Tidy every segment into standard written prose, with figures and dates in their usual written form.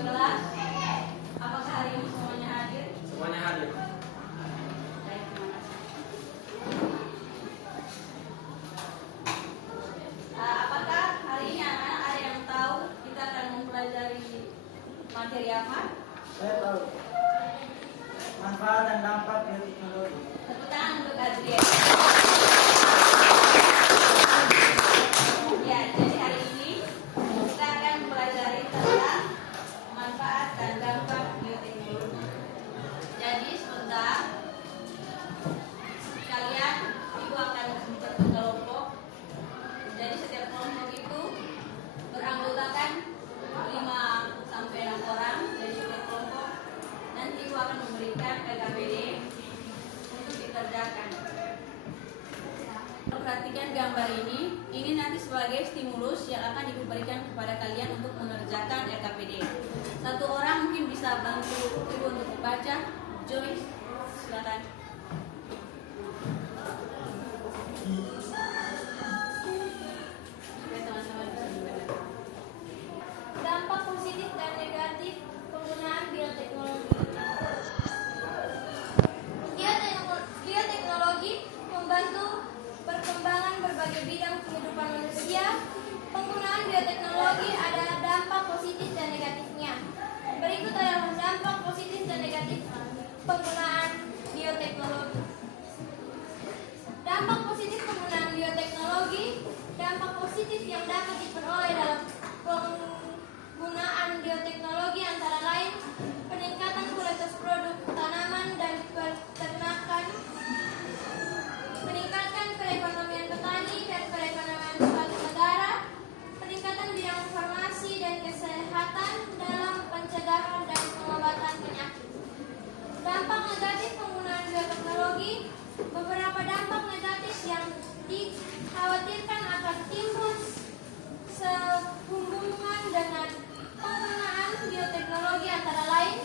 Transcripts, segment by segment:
kelas. Apakah hari ini semuanya hadir? Semuanya hadir. Baik, terima kasih. Apakah hari ini anak-anak ada yang tahu kita akan mempelajari materi apa? Saya tahu. Manfaat dan dampak bioteknologi. Tepuk tangan untuk Adrian. Ya, jadi hari ini kita akan mempelajari tentang manfaat dan dampak bioteknologi. Jadi sebentar kalian ibu akan membentuk kelompok. Jadi setiap kelompok itu beranggotakan 5 sampai 6 orang dari setiap kelompok. Nanti ibu akan memberikan LKPD untuk dikerjakan. Perhatikan gambar ini nanti sebagai stimulus yang akan ibu berikan kepada kalian untuk mengerjakan LKPD. Satu orang mungkin bisa bantu ibu untuk membaca. Joyce, silakan. Dampak positif dan negatif penggunaan bioteknologi. Bioteknologi membantu perkembangan berbagai bidang kehidupan manusia. Penggunaan bioteknologi ada dampak positif dan negatifnya. Berikut adalah dampak positif dan negatif penggunaan bioteknologi. Dampak positif penggunaan bioteknologi. Dampak positif yang dapat diperoleh dalam penggunaan bioteknologi antara lain peningkatan kualitas produk tanaman dan peternakan, peningkatan perekonomian petani dan perekonomian suatu negara, peningkatan bidang farmasi dan kesehatan dalam pencegahan dan pengobatan penyakit. Dampak negatif penggunaan bioteknologi. Beberapa dampak negatif yang dikhawatirkan akan timbul sehubungan dengan penggunaan bioteknologi antara lain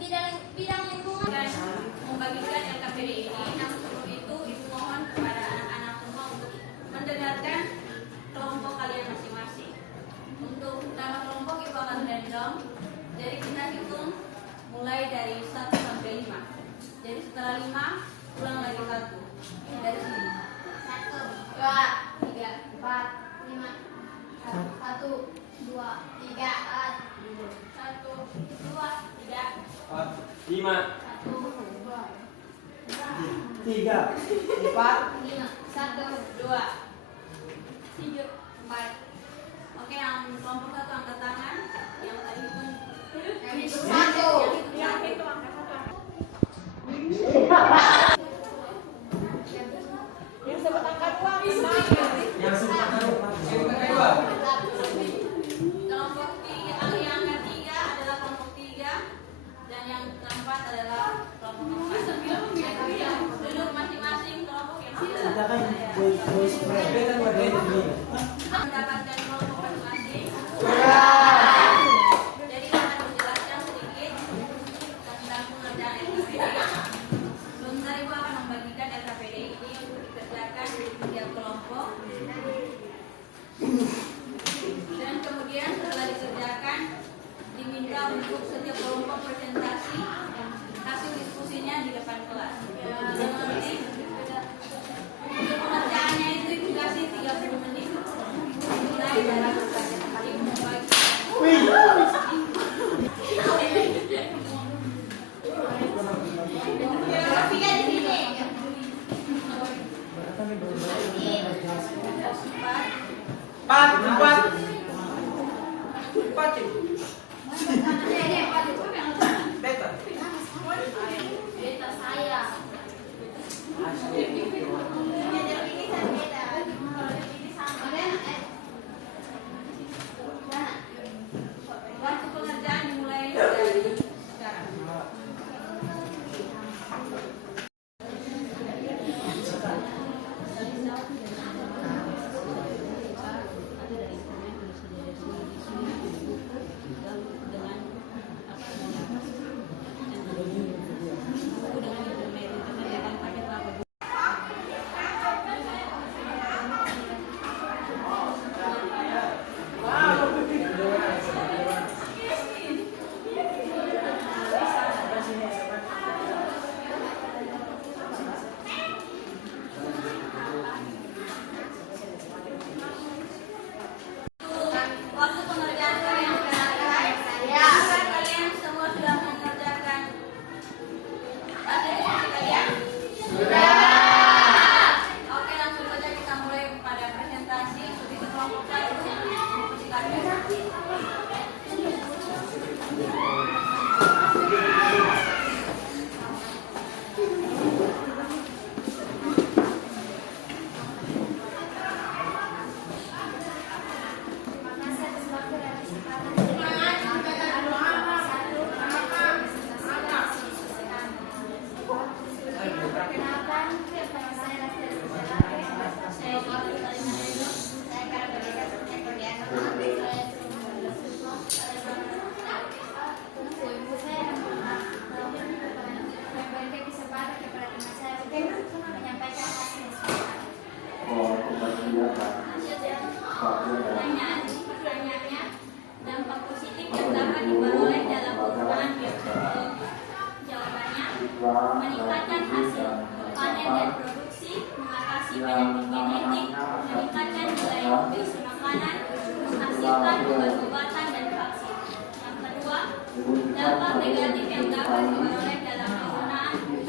bidang lingkungan. Dan membagikan LKPD ini, namun sebelum itu ibu mohon kepada anak-anak semua untuk mendengarkan kelompok kalian masing-masing. Untuk nama kelompok ibu akan random. Jadi kita hitung mulai dari 1 sampai 5. Jadi setelah 5 ulang lagi 1. Dari sini. 1, 2, 3, 4, 5. 1, 2, 3, 4. 1, 2, 3, 4, 5. 1, 2, 3, 4. 5, 1, 2, 3, 4. Oke, yang kelompok 1 angkat tangan. Yang tadi hitung. Yang hitung 1. Yang hitung angkat 1. Yang sebut angkat 2. Yang sebentar Kelompok 3, yang ketiga adalah kelompok 3 dan yang keempat adalah kelompok 4. Duduk masing-masing kelompok yang Kita kan voice mendapatkan kelompok masing-masing. Jadi akan menjelaskan sedikit tentang pengerjaan LKPD. Sebentar ibu akan membagikan LKPD ini untuk dikerjakan di setiap kelompok. Dan kemudian setelah dikerjakan diminta untuk setiap kelompok presentasi hasil diskusinya di depan kelas. Yang penting untuk pengerjaannya itu dikasih 30 menit. Mulai dari ibu membagi. Beta.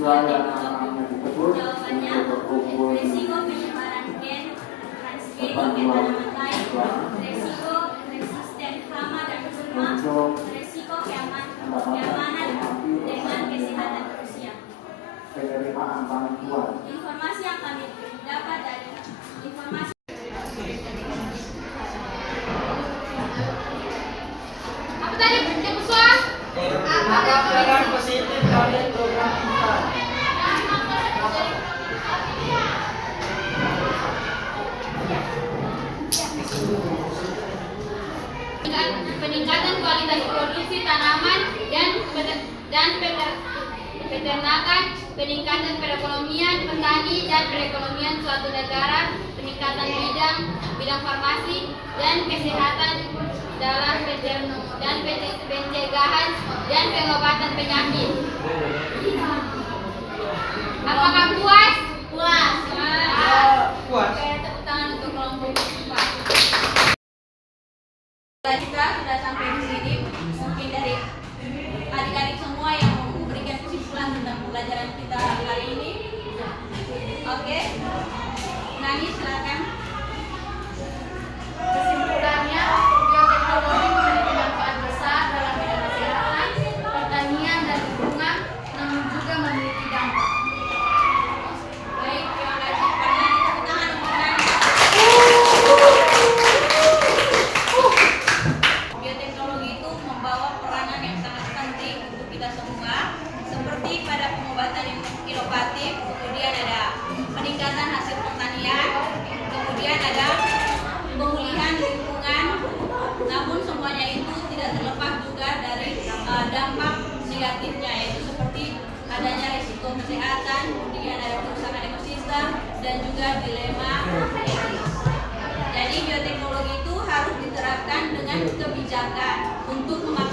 Jawabannya, resiko penyebaran gen transgenic ke tanaman lain, resiko resisten hama dan gulma, resiko keamanan dengan kesehatan manusia. Informasi yang kami dapat dari informasi Apa tadi? Yang pesuah? Apa peran positif dari program kita? Peningkatan kualitas produksi tanaman dan peternakan, peningkatan perekonomian petani dan perekonomian suatu negara, peningkatan bidang farmasi dan kesehatan dalam pencegahan dan pengobatan penyakit. Apakah puas? puas. Puas. Oke, tepuk tangan untuk kelompok 4. Kita sudah sampai di sini. Mungkin dari adik-adik semua yang mau memberikan kesimpulan tentang pelajaran kita hari ini. Oke, Nani silakan. Kesimpulannya, bioteknologi memiliki manfaat besar dalam bidang kesehatan, pertanian, dan lingkungan, namun juga memiliki dampak. Baik, terima kasih. Karena tepuk tangan untuk Nani. Bioteknologi itu membawa peranan yang sangat penting untuk kita semua, seperti pada pengobatan yang inovatif, kemudian ada peningkatan hasil pertanian, kemudian ada pemulihan lingkungan. Namun semuanya itu tidak terlepas juga dari dampak negatifnya, yaitu seperti adanya risiko kesehatan, kemudian ada kerusakan ekosistem, dan juga dilema etis. Jadi bioteknologi itu harus diterapkan dengan kebijakan untuk memaksimalkan